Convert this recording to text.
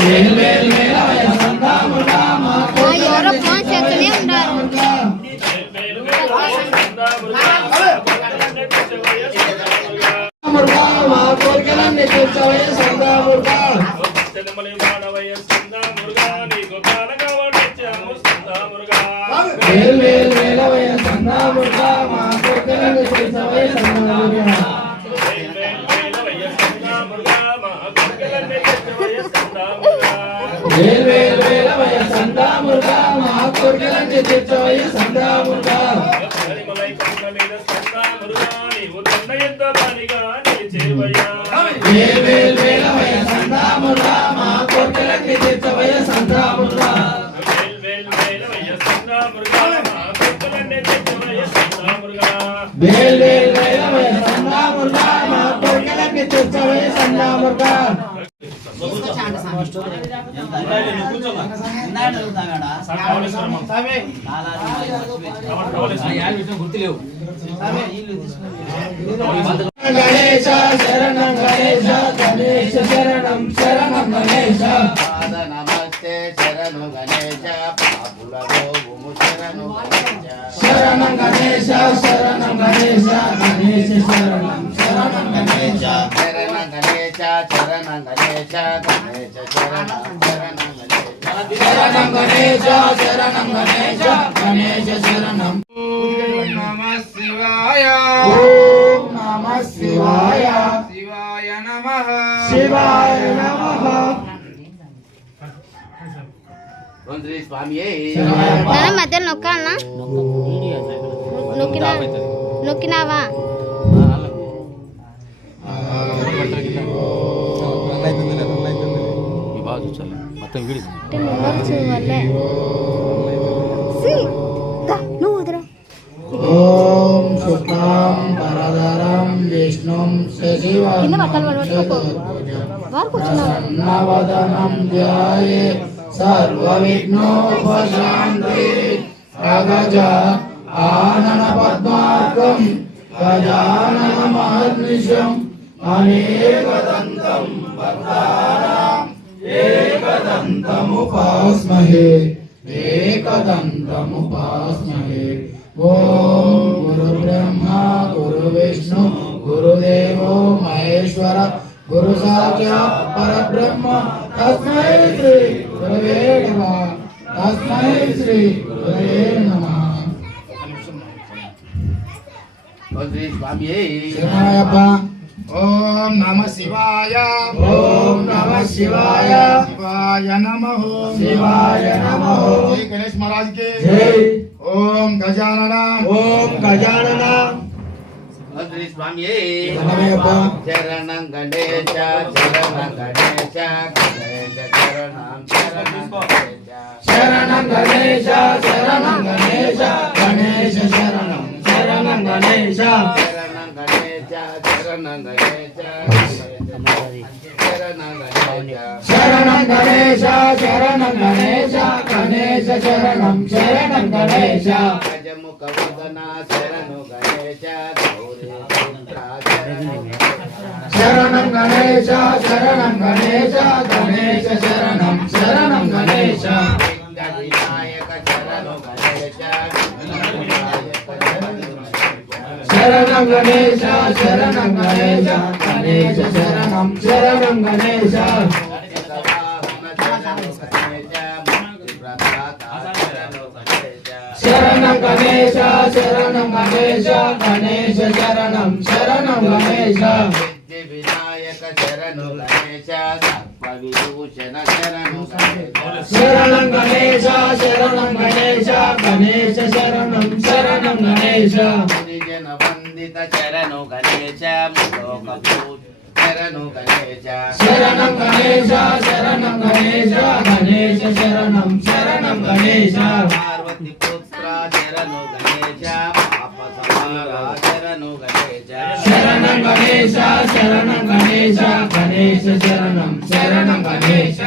వేల్ వేల్ వేలవయ సందా మురుగా మా ఎవరో ఫోన్ చేస్తూనే ఉన్నారు. మురుగా మా కోరికలన్నీ తీర్చవయ సందా మురుగా వేల్ వేల్ వేలవయ సందా మురుగా మా కోరికలన్నీ తీర్చవయ సందా మురుగా వేల్ వేల్ వేలవయ సందా మురుగా మా కోరికలన్నీ తీర్చవయ సందా మురుగా వేల్ వేల్ వేలవయ సందా మురుగా మా కోరికలన్నీ తీర్చవయ సందా మురుగా వేల్ వేల్ వేలవయ సందా మురుగా మా కోరికలన్నీ తీర్చవయ సందా మురుగా గణేశ శరణం గణేశ గణేశ శరణం శరణం గణేశ నమస్తే శరణు గణేశ పాపులలో శరణు శరణం గణేశ శరణం గణేశ గణేశ శరణం శరణం గణేశ శరణ గణేశ శరణ గణేశ గణేశ శరణం శరణం శరణం గణేశ శరణం గణేశ గణేశ శరణం నమః శివాయ ఓం నమః శివాయ శివాయ నమః శివాయ నమః శ్రీ స్వామియే నాన్న మధ్యలో నొక్కాలనా? నొక్కినావా? ఓం శుక్లాం వరదరం విష్ణుం శశివర్ణం ధ్యాయే సర్వవిఘ్నోపశాంతి అగజ ఆనన పద్మార్కం గజాననమహర్నిశం అనేకదంతం భక్తానాం ఏకదంతముపాస్మహే ఏకదంతముపాస్మహే ఓం గురుబ్రహ్మా గురువిష్ణు గురుదేవో మహేశ్వర గురు సాక్షాత్ పరబ్రహ్మ తస్మై శ్రీ గురవే నమః తస్మై శ్రీ గురవే నమః శ్రీ స్వామియే శరణయ్యప్ప ఓం నమః శివాయ ఓం నమః శివాయ శివాయ నమః శివాయ నమః జై గణేష్ మహారాజ్ కి జై ఓం గజానన ఓం గజానన శ్రీ స్వామియే శరణయ్యప్ప శరణం గణేశ శరణం గణేశ గణేశ శరణం శరణం గణేశ శరణం గణేశ గణేశ శరణం శరణం గణేశ శరణం గణేశ శరణం గణేశ శరణం గణేశ శరణం గణేశ శరణం గణేశ గణేశ శరణం శరణం గణేశ గజముఖ వదన శరణు గణేశ గౌరీ శరణం గణేశ శరణం గణేశ గణేశ శరణం శరణం గణేశ వినాయక శరణు గణేశ శరణం గణేశ శరణం గణేశ గణేశ శరణం శరణం గణేశ శరణం గణేశ శరణం గణేశ గణేశ శరణం శరణం గణేశ వినాయక శరణు గణేశ సర్వవిభూషణ శరణు శరణం గణేశ శరణం గణేశ గణేశ శరణం శరణం గణేశ జన వందిత శరణు గణేశ ములోకభూషణ శరణు గణేశ శరణం గణేశ శరణం గణేశ గణేశ శరణం శరణం గణేశ పార్వతి పుత్ర శరణు గణేశ పాప సమార శరణు గణేశ శరణం గణేశ శరణం గణేశ గణేశ శరణం శరణం గణేశ